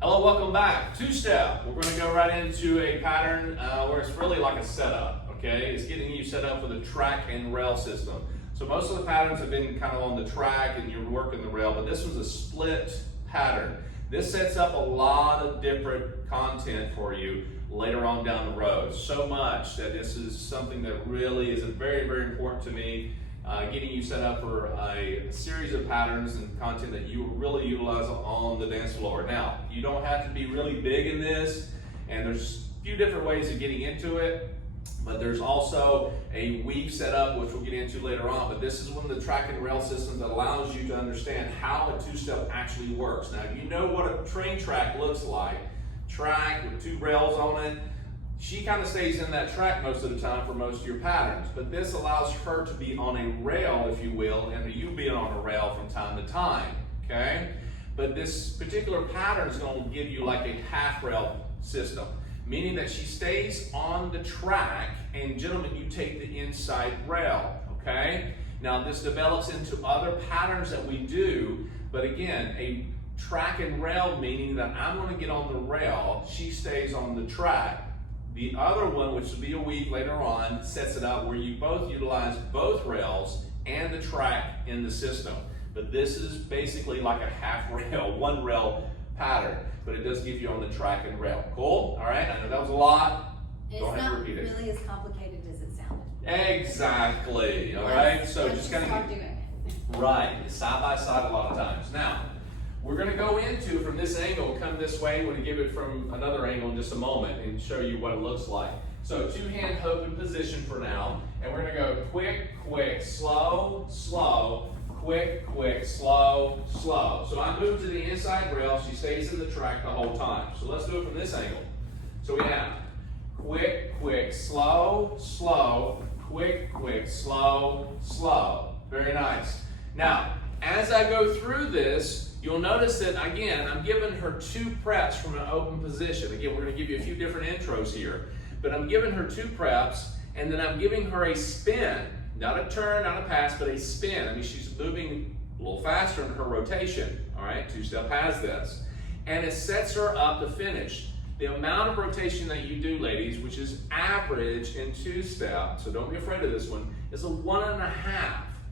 Hello, welcome back. Two-step. We're going to go right into a pattern where it's really like a setup, okay? It's getting you set up for the track and rail system. So most of the patterns have been kind of on the track and you're working the rail, but this one's a split pattern. This sets up a lot of different content for you later on down the road. So much that this is something that really is very, very important to me. Getting you set up for a series of patterns and content that you will really utilize on the dance floor. Now, you don't have to be really big in this, and there's a few different ways of getting into it, but there's also a weave setup, which we'll get into later on, but this is one of the track and rail systems that allows you to understand how a two-step actually works. Now, you know what a train track looks like, track with two rails on it. She kind of stays in that track most of the time for most of your patterns, but this allows her to be on a rail, if you will, and you being on a rail from time to time, okay? But this particular pattern is going to give you like a half rail system, meaning that she stays on the track, and gentlemen, you take the inside rail, okay? Now this develops into other patterns that we do, but again, a track and rail meaning that I'm going to get on the rail, she stays on the track. The other one, which will be a week later on, sets it up where you both utilize both rails and the track in the system. But this is basically like a half rail, one rail pattern, but it does give you on the track and rail. Cool? All right, I know that was a lot. Don't have to repeat it. It's not really as complicated as it sounded. Exactly, all right? So just kind start of, doing it. right, side by side a lot of times. Now, we're going to go into, from this angle, come this way. We're going to give it from another angle in just a moment and show you what it looks like. So two-hand open position for now, and we're going to go quick, quick, slow, slow, quick, quick, slow, slow. So I move to the inside rail. She stays in the track the whole time. So let's do it from this angle. So we have quick, quick, slow, slow, quick, quick, slow, slow. Very nice. Now, as I go through this, you'll notice that, again, I'm giving her two preps from an open position. Again, we're going to give you a few different intros here, but I'm giving her two preps, and then I'm giving her a spin. Not a turn, not a pass, but a spin. I mean, she's moving a little faster in her rotation, all right? Two-step has this. And it sets her up to finish. The amount of rotation that you do, ladies, which is average in two-step, so don't be afraid of this one, is a 1.5.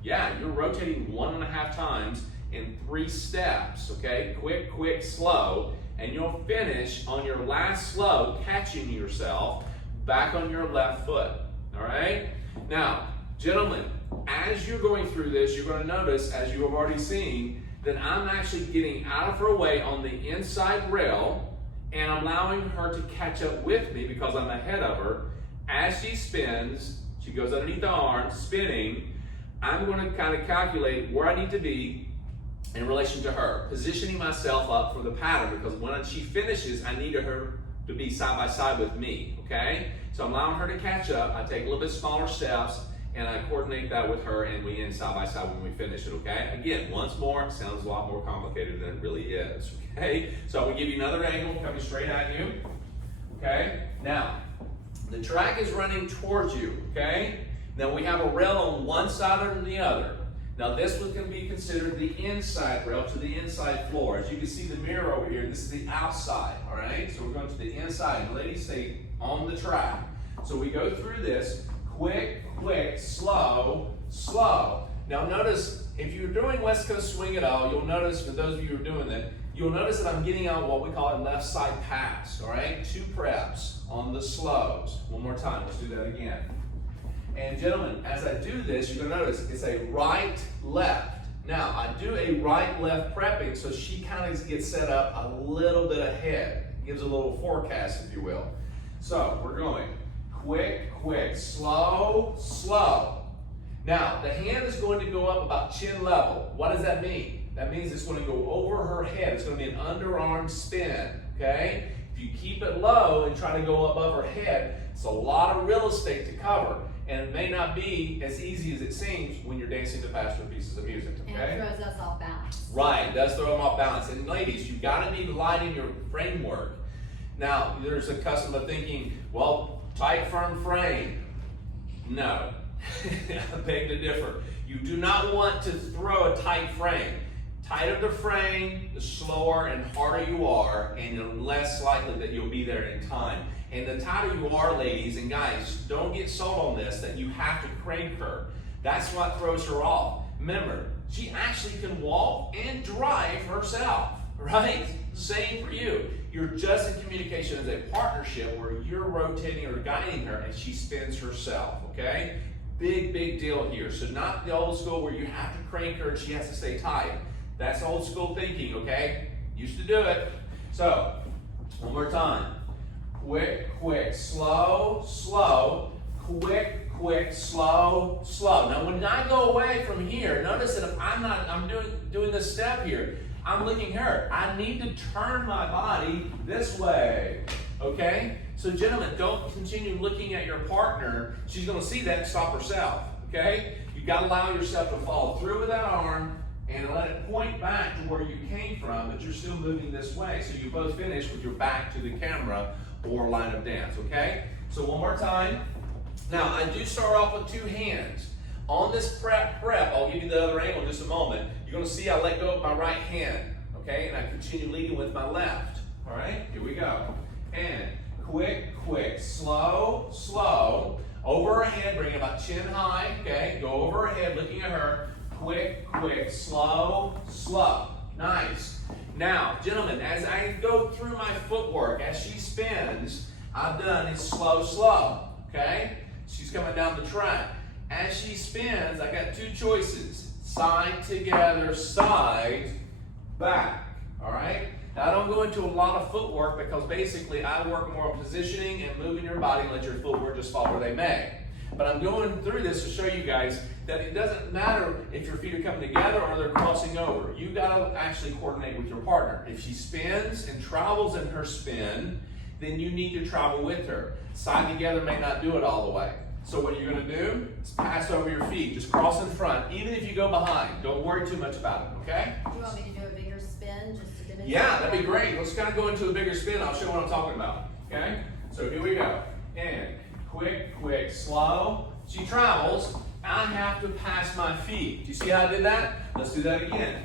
Yeah, you're rotating 1.5 times in 3 steps, okay? Quick, quick, slow, and you'll finish on your last slow, catching yourself back on your left foot, all right? Now, gentlemen, as you're going through this, you're going to notice, as you have already seen, that I'm actually getting out of her way on the inside rail, and allowing her to catch up with me because I'm ahead of her. As she spins, she goes underneath the arm, spinning, I'm going to kind of calculate where I need to be in relation to her, positioning myself up for the pattern, because when she finishes, I need her to be side by side with me, okay? So I'm allowing her to catch up. I take a little bit smaller steps, and I coordinate that with her, and we end side by side when we finish it, okay? Again, once more, it sounds a lot more complicated than it really is, okay? So I'm going to give you another angle coming straight at you, okay? Now, the track is running towards you, okay? Now we have a rail on one side or the other. Now this was going to be considered the inside rail to the inside floor. As you can see the mirror over here, this is the outside, all right? So we're going to the inside. Ladies, stay on the track. So we go through this, quick, quick, slow, slow. Now notice, if you're doing West Coast swing at all, you'll notice, for those of you who are doing that, you'll notice that I'm getting out what we call a left side pass, all right? 2 preps on the slows. One more time, let's do that again. And gentlemen, as I do this, you're going to notice it's a right, left. Now, I do a right, left prepping, so she kind of gets set up a little bit ahead. Gives a little forecast, if you will. So, we're going quick, quick, slow, slow. Now, the hand is going to go up about chin level. What does that mean? That means it's going to go over her head. It's going to be an underarm spin, okay? If you keep it low and try to go above her head, it's a lot of real estate to cover. And it may not be as easy as it seems when you're dancing to faster pieces of music, okay? And it throws us off balance. Right, it does throw them off balance. And ladies, you've got to be light in your framework. Now, there's a custom of thinking, well, tight, firm frame. No, I beg to differ. You do not want to throw a tight frame. tighter the frame, the slower and harder you are, and the less likely that you'll be there in time. And the tighter you are, ladies and guys, don't get sold on this, that you have to crank her. That's what throws her off. Remember, she actually can walk and drive herself, right? Same for you. You're just in communication as a partnership where you're rotating or guiding her and she spins herself, okay? Big, big deal here. So not the old school where you have to crank her and she has to stay tight. That's old school thinking, okay? Used to do it. So, one more time. Quick, quick, slow, slow, quick, quick, slow, slow. Now when I go away from here, notice that if I'm doing this step here, I'm looking her. I need to turn my body this way, okay? So gentlemen, don't continue looking at your partner. She's gonna see that and stop herself, okay? You gotta allow yourself to follow through with that arm and let it point back to where you came from, but you're still moving this way. So you both finish with your back to the camera or line of dance, okay? So one more time. Now, I do start off with two hands. On this prep, I'll give you the other angle in just a moment. You're gonna see I let go of my right hand, okay? And I continue leading with my left, all right? Here we go. And quick, quick, slow, slow. Over her head, bring it about chin high, okay? Go over her head, looking at her. Quick, quick, slow, slow. Nice. Now, gentlemen, as I go through my footwork, as she spins, I've done is slow, slow, okay? She's coming down the track. As she spins, I got two choices. Side together, side, back, all right? Now, I don't go into a lot of footwork because basically I work more on positioning and moving your body and let your footwork just fall where they may. But I'm going through this to show you guys that it doesn't matter if your feet are coming together or they're crossing over. You gotta actually coordinate with your partner. If she spins and travels in her spin, then you need to travel with her. Side together may not do it all the way. So what you're gonna do is pass over your feet. Just cross in front, even if you go behind. Don't worry too much about it, okay? Do you want me to do a bigger spin just to demonstrate? Yeah, that'd be great. Let's kind of go into a bigger spin. I'll show what I'm talking about, okay? So here we go. And quick, quick, slow. She travels. I have to pass my feet. Do you see how I did that? Let's do that again.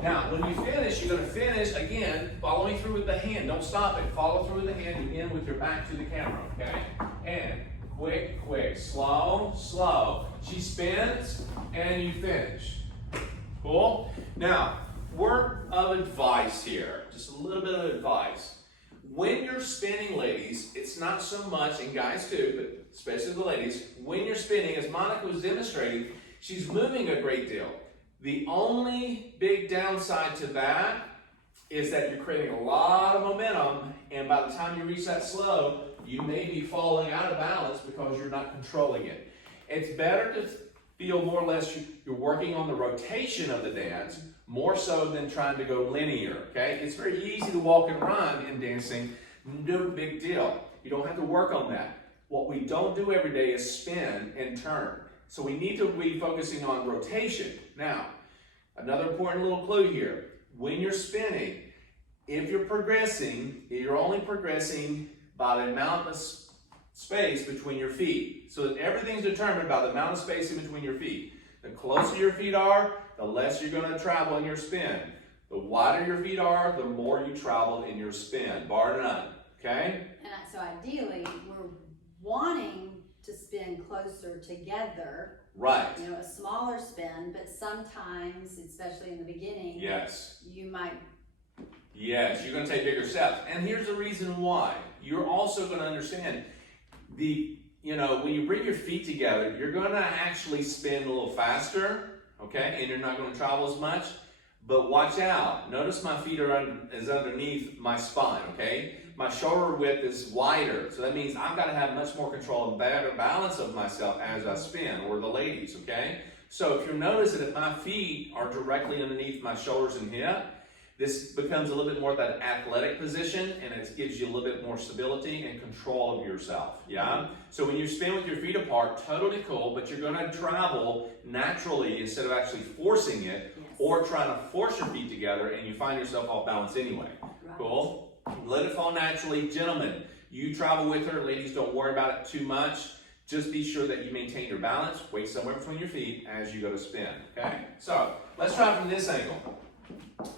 Now, when you finish, you're going to finish again, following through with the hand. Don't stop it. Follow through with the hand again with your back to the camera, okay? And quick, quick, slow, slow. She spins, and you finish. Cool? Now, word of advice here. Just a little bit of advice. When you're spinning, ladies, it's not so much, and guys too, but especially the ladies, when you're spinning, as Monica was demonstrating, she's moving a great deal. The only big downside to that is that you're creating a lot of momentum, and by the time you reach that slow, you may be falling out of balance because you're not controlling it. It's better to feel more or less you're working on the rotation of the dance, more so than trying to go linear, okay? It's very easy to walk and run in dancing, no big deal. You don't have to work on that. What we don't do every day is spin and turn. So we need to be focusing on rotation. Now, another important little clue here. When you're spinning, if you're progressing, you're only progressing by the amount of space between your feet. So everything's determined by the amount of space in between your feet. The closer your feet are, the less you're going to travel in your spin. The wider your feet are, the more you travel in your spin, bar none, okay? And so ideally, we're wanting to spin closer together. Right. You know, a smaller spin, but sometimes, especially in the beginning, yes, you might. Yes, you're going to take bigger steps. And here's the reason why. You're also going to understand when you bring your feet together, you're going to actually spin a little faster, okay? And you're not going to travel as much. But watch out. Notice my feet are underneath my spine, okay? My shoulder width is wider. So that means I've got to have much more control and better balance of myself as I spin, or the ladies, okay? So if you notice that if my feet are directly underneath my shoulders and hip, this becomes a little bit more of that athletic position, and it gives you a little bit more stability and control of yourself, yeah? So when you spin with your feet apart, totally cool, but you're gonna travel naturally instead of actually forcing it, Yes. or trying to force your feet together, and you find yourself off balance anyway. Right. Cool? Let it fall naturally. Gentlemen, you travel with her. Ladies, don't worry about it too much. Just be sure that you maintain your balance, weight somewhere between your feet as you go to spin, okay? So, let's try from this angle.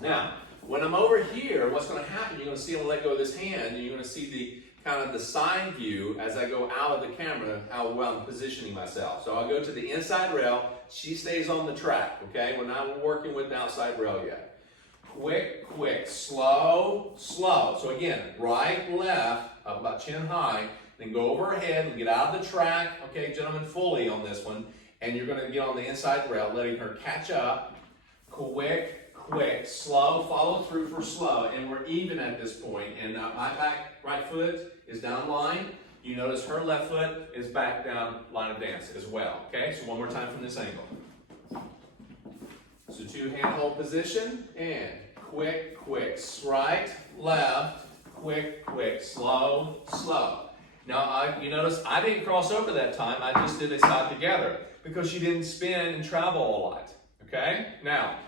Now, when I'm over here, what's going to happen, you're going to see I'm let go of this hand, and you're going to see the kind of the side view as I go out of the camera, how well I'm positioning myself. So I'll go to the inside rail, she stays on the track, okay? We're not working with the outside rail yet. Quick, quick, slow, slow. So again, right, left, up about chin high, then go over her head and get out of the track, okay, gentlemen, fully on this one, and you're going to get on the inside rail, letting her catch up. Quick, quick, slow, follow through for slow, and we're even at this point, and my back right foot is down line. You notice her left foot is back down line of dance as well, okay? So one more time from this angle. So 2 hand hold position, and quick, quick, right, left, quick, quick, slow, slow. Now, you notice I didn't cross over that time, I just did a side together, because she didn't spin and travel a lot, okay? Now,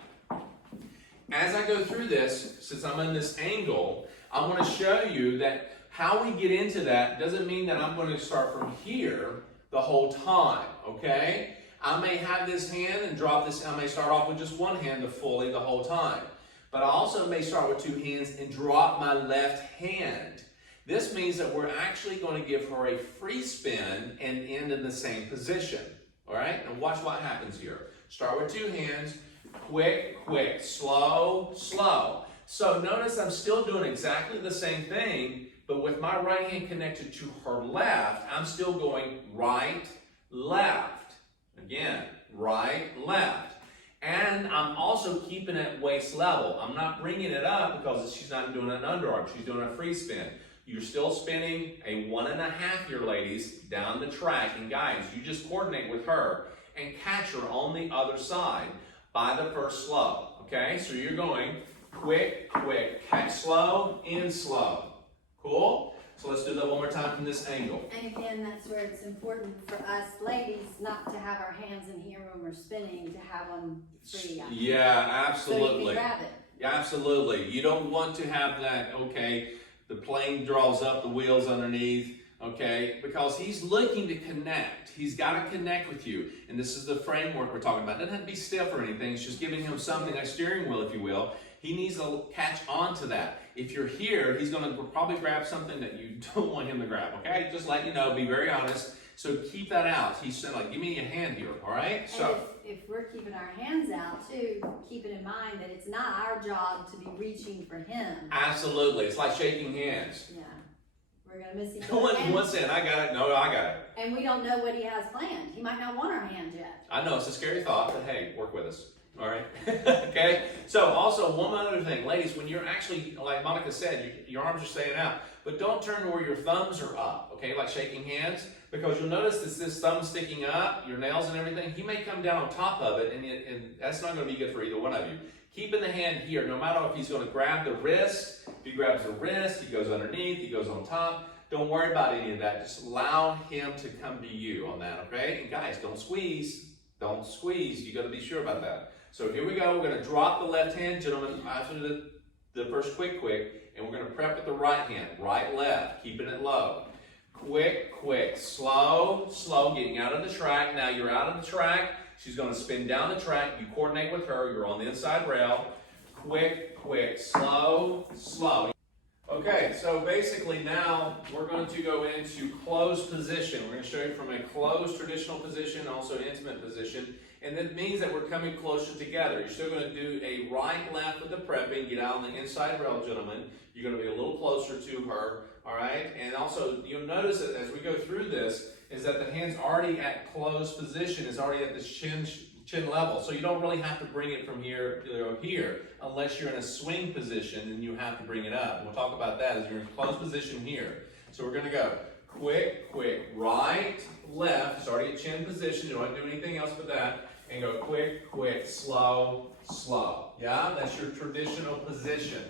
as I go through this, since I'm in this angle, I want to show you that how we get into that doesn't mean that I'm going to start from here the whole time, okay? I may have this hand and drop this, I may start off with just one hand fully the whole time. But I also may start with 2 hands and drop my left hand. This means that we're actually going to give her a free spin and end in the same position, all right? And watch what happens here. Start with 2 hands. Quick, quick, slow, slow. So notice I'm still doing exactly the same thing, but with my right hand connected to her left, I'm still going right, left. Again, right, left. And I'm also keeping it waist level. I'm not bringing it up because she's not doing an underarm. She's doing a free spin. You're still spinning a 1.5 here, ladies, down the track. And guys, you just coordinate with her and catch her on the other side by the first slow, okay? So you're going quick, quick, catch slow, in slow. Cool? So let's do that one more time from this angle. And again, that's where it's important for us ladies not to have our hands in here when we're spinning, to have them free. Yeah, absolutely. So you can grab it. Yeah, absolutely. You don't want to have that, okay, the plane draws up, the wheels underneath, okay, because he's looking to connect. He's got to connect with you. And this is the framework we're talking about. It doesn't have to be stiff or anything. It's just giving him something, a steering wheel, if you will. He needs to catch on to that. If you're here, he's going to probably grab something that you don't want him to grab, okay? Just let you know, be very honest. So keep that out. He's saying, like, give me a hand here, all right? So and if we're keeping our hands out, too, keep it in mind that it's not our job to be reaching for him. Absolutely. It's like shaking hands. Yeah. We're going to miss each other. One saying, I got it. No, I got it. And we don't know what he has planned. He might not want our hand yet. I know, it's a scary thought, but hey, work with us. All right? Okay? So also, one other thing. Ladies, when you're actually, like Monica said, your arms are staying out, but don't turn to where your thumbs are up, okay, like shaking hands, because you'll notice this thumb sticking up, your nails and everything, he may come down on top of it, and that's not going to be good for either one of you. Keeping the hand here, no matter if he's going to grab the wrist, if he grabs the wrist, he goes underneath, he goes on top, don't worry about any of that. Just allow him to come to you on that, okay? And guys, don't squeeze. Don't squeeze. You got to be sure about that. So here we go. We're going to drop the left hand, gentlemen, after the first quick, quick, and we're going to prep with the right hand, right, left, keeping it low. Quick, quick, slow, slow, getting out of the track. Now you're out of the track. She's going to spin down the track. You coordinate with her. You're on the inside rail. Quick, quick, slow, slow. Okay, so basically now we're going to go into closed position. We're going to show you from a closed traditional position, also an intimate position. And that means that we're coming closer together. You're still going to do a right-left with the prepping. Get out on the inside rail, gentlemen. You're going to be a little closer to her, all right? And also, you'll notice that as we go through this, is that the hand's already at closed position. It's already at the chin level. So you don't really have to bring it from here to here unless you're in a swing position and you have to bring it up. We'll talk about that as you're in closed position here. So we're going to go quick, quick, right, left. It's already at chin position. You don't have to do anything else but that. And go quick, quick, slow, slow. Yeah, that's your traditional position.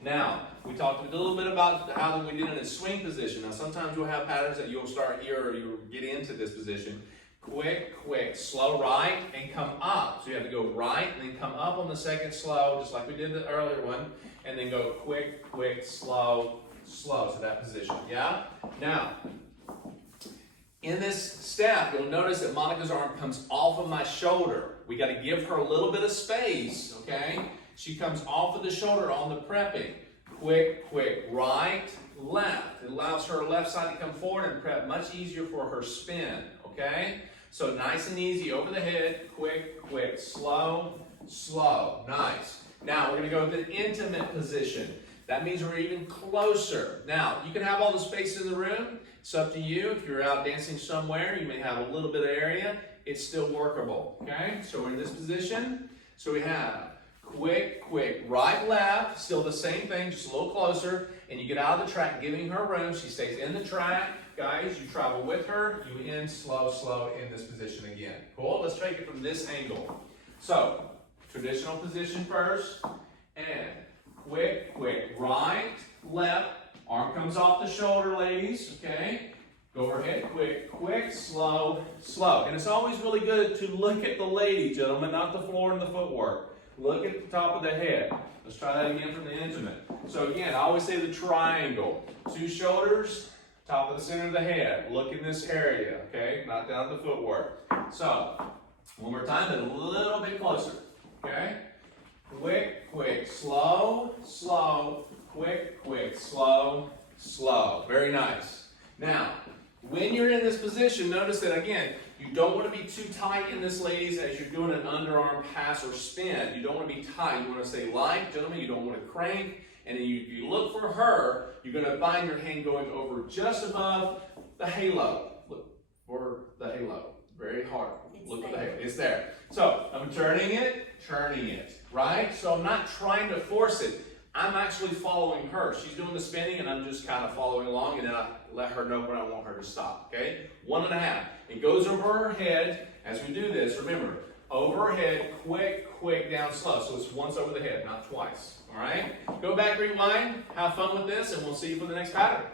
Now, we talked a little bit about how we did it in a swing position. Now, sometimes you'll have patterns that you'll start here or you'll get into this position. Quick, quick, slow right, and come up. So you have to go right, and then come up on the second slow, just like we did the earlier one, and then go quick, quick, slow, slow to that position. Yeah? Now, in this step, you'll notice that Monica's arm comes off of my shoulder. We got to give her a little bit of space, okay? She comes off of the shoulder on the prepping. Quick, quick, right, left. It allows her left side to come forward and prep much easier for her spin, okay? So nice and easy, over the head, quick, quick, slow, slow, nice. Now we're gonna go to the intimate position. That means we're even closer. Now, you can have all the space in the room. It's up to you. If you're out dancing somewhere, you may have a little bit of area. It's still workable, okay? So we're in this position. So we have quick, quick, right, left, still the same thing, just a little closer, and you get out of the track, giving her room. She stays in the track. Guys, you travel with her, you end slow, slow in this position again. Cool? Let's take it from this angle. So, traditional position first, and quick, quick, right, left, arm comes off the shoulder, ladies, okay? Go overhead, quick, quick, slow, slow. And it's always really good to look at the lady, gentlemen, not the floor and the footwork. Look at the top of the head. Let's try that again from the intimate. So again, I always say the triangle. 2 shoulders, top of the center of the head. Look in this area, okay? Not down the footwork. So, one more time, but a little bit closer, okay? Quick, quick, slow, slow, quick, quick, slow, slow. Very nice. Now, when you're in this position, notice that again, you don't want to be too tight in this, ladies, as you're doing an underarm pass or spin. You don't want to be tight. You want to stay light, gentlemen. You don't want to crank. And then you look for her, you're going to find your hand going over just above the halo. Look for the halo. Very hard. Look for the halo. It's there. So I'm turning it, right? So I'm not trying to force it. I'm actually following her. She's doing the spinning, and I'm just kind of following along, and then I let her know when I want her to stop, okay? 1.5. It goes over her head. As we do this, remember, over her head, quick, quick, down, slow. So it's once over the head, not twice, all right? Go back, rewind, have fun with this, and we'll see you for the next pattern.